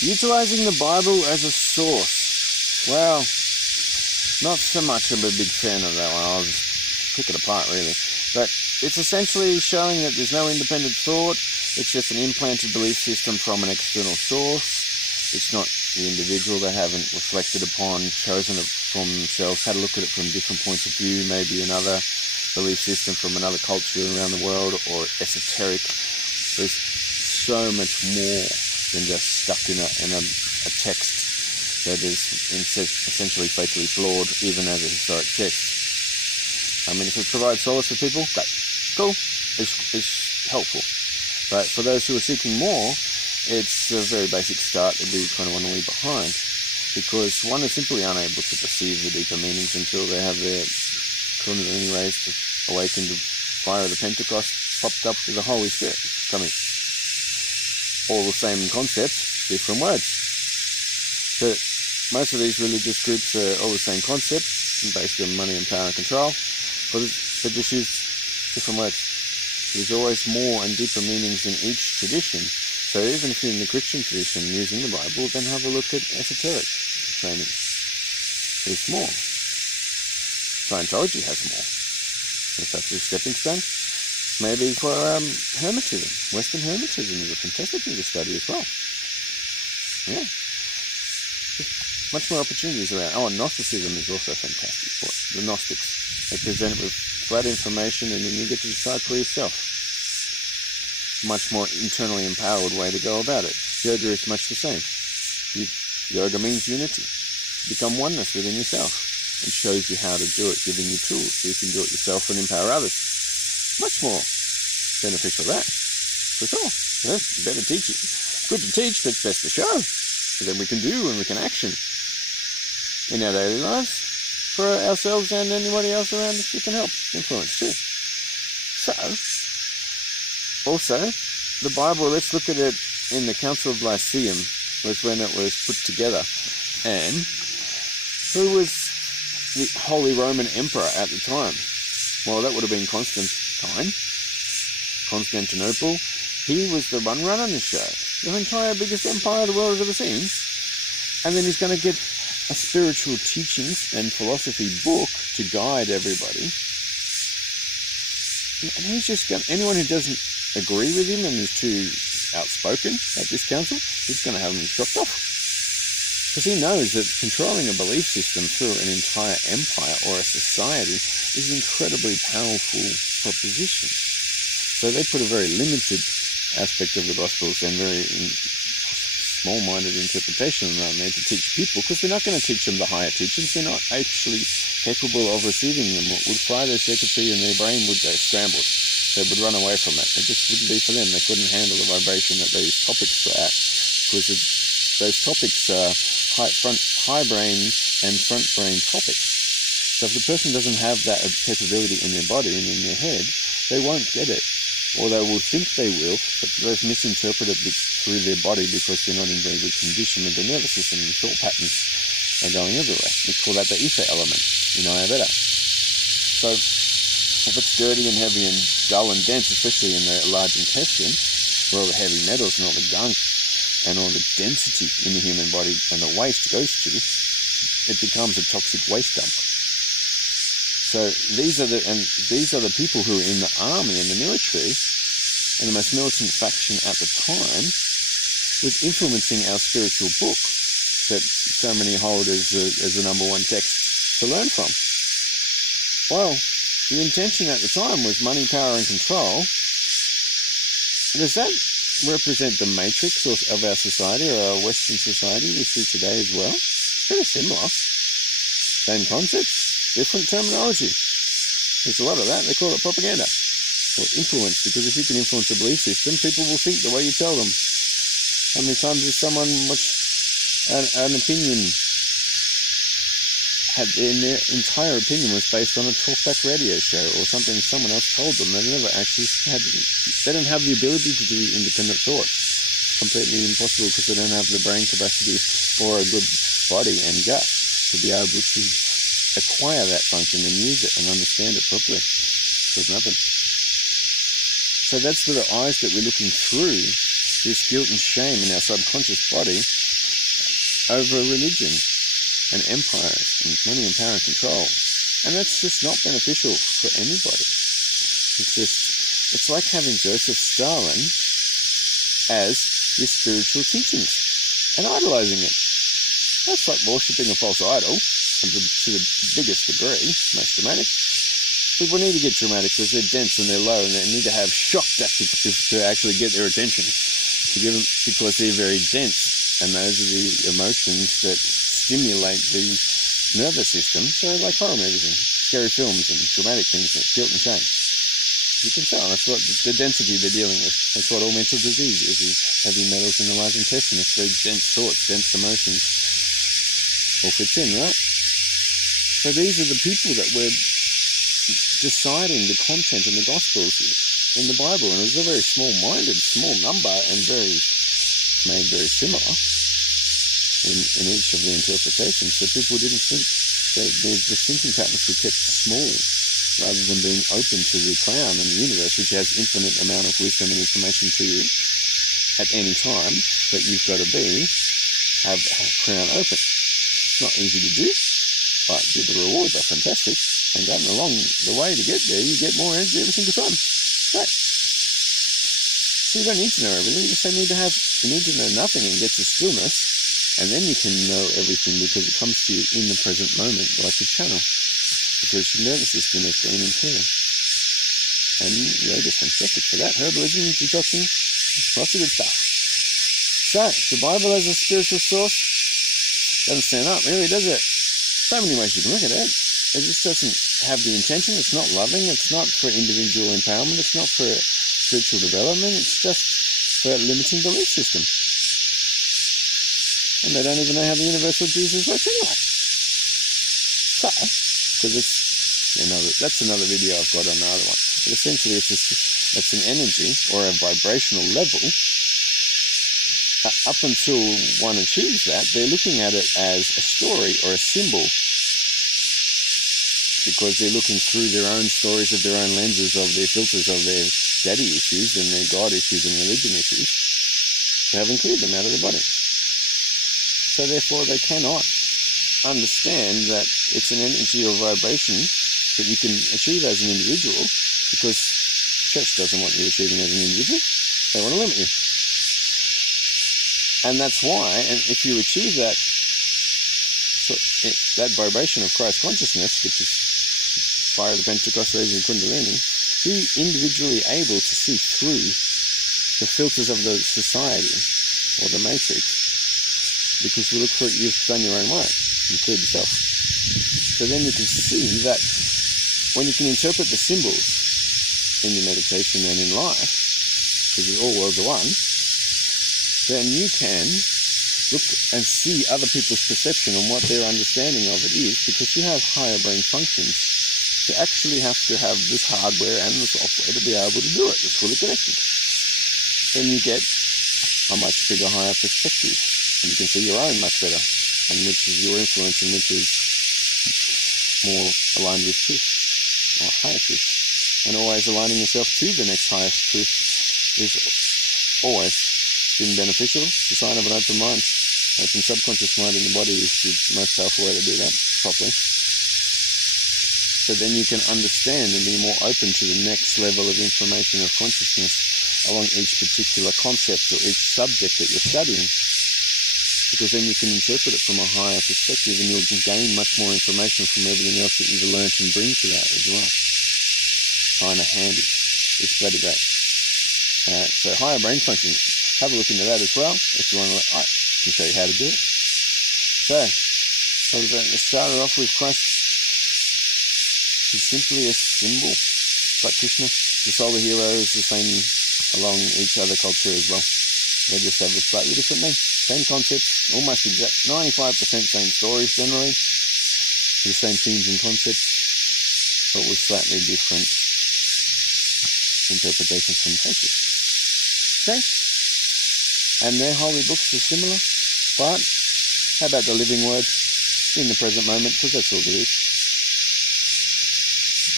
Utilizing the Bible as a source. Well, not so much of a big fan of that one. I'll just pick it apart, really. But it's essentially showing that there's no independent thought. It's just an implanted belief system from an external source. It's not the individual. They haven't reflected upon, chosen it from themselves, had a look at it from different points of view, maybe another belief system from another culture around the world, or esoteric. There's so much more than just stuck in a text that is essentially fatally flawed, even as a historic text. I mean, if it provides solace for people, great, cool, it's helpful. But for those who are seeking more, it's a very basic start that we kind of want to leave behind, because one is simply unable to perceive the deeper meanings until they have their kundalini raised to awaken the fire of the Pentecost popped up with the Holy Spirit coming. All the same concept, different words. So most of these religious groups are all the same concept, based on money and power and control, but they just use different words. There's always more and deeper meanings in each tradition. So even if you're in the Christian tradition using the Bible, then have a look at esoteric training. There's more. Scientology has more. If that's a stepping stone. Maybe for hermetism. Western hermetism is a fantastic thing to study as well. Yeah. There's much more opportunities around. Oh, and Gnosticism is also fantastic for it. The Gnostics. They present it with flat information and then you get to decide for yourself. Much more internally empowered way to go about it. Yoga is much the same. Yoga means unity. Become oneness within yourself. And shows you how to do it, giving you tools so you can do it yourself and empower others. Much more beneficial that, for sure. Yeah, better teach it. Good to teach, but it's best to show. So then we can do and we can action in our daily lives for ourselves and anybody else around us we can help influence too. So, also, the Bible, let's look at it in the Council of Lyceum, was when it was put together. And who was the Holy Roman Emperor at the time? Well, that would have been Constantine, Constantinople. He was the one running the show. The entire biggest empire the world has ever seen. And then he's going to get a spiritual teachings and philosophy book to guide everybody. And he's just going to, anyone who doesn't agree with him and is too outspoken at this council, he's going to have them chopped off. Because he knows that controlling a belief system through an entire empire or a society is an incredibly powerful proposition. So they put a very limited aspect of the Gospels and very small-minded interpretation around there to teach people, because they're not going to teach them the higher teachings. They're not actually capable of receiving them. It would fry their circuitry and their brain would go scrambled. They would run away from it. It just wouldn't be for them. They couldn't handle the vibration that these topics were at, because those topics are high brain and front brain topics. So if the person doesn't have that capability in their body and in their head, they won't get it. Or they will think they will, but they've misinterpreted it through their body because they're not in very good condition with their nervous system and thought patterns are going everywhere. We call that the ether element in Ayurveda. So if it's dirty and heavy and dull and dense, especially in the large intestine, where all the heavy metals and all the gunk and all the density in the human body and the waste goes to, it becomes a toxic waste dump. So these are the people who are in the army and the military, and the most militant faction at the time was influencing our spiritual book that so many hold as the number one text to learn from. Well, the intention at the time was money, power, and control. Does that represent the matrix of our society, or our Western society we see today as well? It's very similar. Same concepts, different terminology. There's a lot of that. They call it propaganda or influence, because if you can influence a belief system, people will think the way you tell them. How many times has someone watched an opinion, had their entire opinion was based on a talkback radio show or something someone else told them? They never actually they don't have the ability to do independent thought. It's completely impossible, because they don't have the brain capacity or a good body and gut to be able to acquire that function and use it and understand it properly. It doesn't happen. So that's for the eyes that we're looking through this guilt and shame in our subconscious body over religion and empires and money and power and control. And that's just not beneficial for anybody. It's like having Joseph Stalin as your spiritual teachings and idolizing it. That's like worshipping a false idol, and to the biggest degree, most dramatic. People need to get dramatic because they're dense and they're low, and they need to have shock tactics to actually get their attention. Because they're very dense, and those are the emotions that stimulate the nervous system. So like horror movies and scary films and dramatic things like guilt and shame. You can tell that's what the density they're dealing with. That's what all mental disease is heavy metals in the large intestine. It's very dense thoughts, dense emotions. All fits in, right? So these are the people that we're deciding the content in the Gospels in the Bible, and it was a very small-minded, small number, and made very similar in each of the interpretations. So people didn't think that the thinking patterns were kept small, rather than being open to the crown and the universe, which has infinite amount of wisdom and information to you at any time. But you've got to have crown open. It's not easy to do, but the rewards are fantastic. And going along the way to get there, you get more energy every single time. Right. So you don't need to know everything. You just need to know nothing and get to stillness, and then you can know everything because it comes to you in the present moment, like a channel. Because your nervous system is clean and clear. And yoga's fantastic for that. Herbalism, detoxing, lots of good stuff. So, the Bible as a spiritual source doesn't stand up, really, does it? So many ways you can look at it. It just doesn't have the intention. It's not loving. It's not for individual empowerment. It's not for spiritual development. It's just for a limiting belief system. And they don't even know how the universal Jesus works anyway. So, because that's another video I've got on the other one. But essentially, it's an energy or a vibrational level. Up until one achieves that, they're looking at it as a story or a symbol, because they're looking through their own stories of their own lenses, of their filters of their daddy issues and their God issues and religion issues. They haven't cleared them out of the body. So therefore, they cannot understand that it's an energy or vibration that you can achieve as an individual, because church doesn't want you achieving as an individual. They want to limit you. And that's why, and if you achieve that vibration of Christ consciousness, which is fire of the Pentecost raising Kundalini, you're individually able to see through the filters of the society or the matrix, because you've done your own work. You cleared yourself. So then you can see that when you can interpret the symbols in your meditation and in life, because all worlds are one, then you can look and see other people's perception and what their understanding of it is, because you have higher brain functions. You actually have to have this hardware and the software to be able to do it. It's fully connected. Then you get a much bigger, higher perspective, and you can see your own much better, and which is your influence and which is more aligned with truth, or higher truth. And always aligning yourself to the next highest truth is always been beneficial. It's a sign of an open mind. Open subconscious mind in the body is the most powerful way to do that properly. So then you can understand and be more open to the next level of information of consciousness along each particular concept or each subject that you're studying. Because then you can interpret it from a higher perspective, and you'll gain much more information from everything else that you've learned and bring to that as well. Kind of handy. It's bloody great. So higher brain function. Have a look into that as well if you want to. I can show you how to do it. So, let's start it off with Christ. He's simply a symbol. It's like Krishna. The solar hero is the same along each other culture as well. They just have a slightly different name. Same concepts, almost exact, 95% same stories generally, the same themes and concepts, but with slightly different interpretations from cultures. Okay? And their holy books are similar, but how about the living word in the present moment, because that's all there is.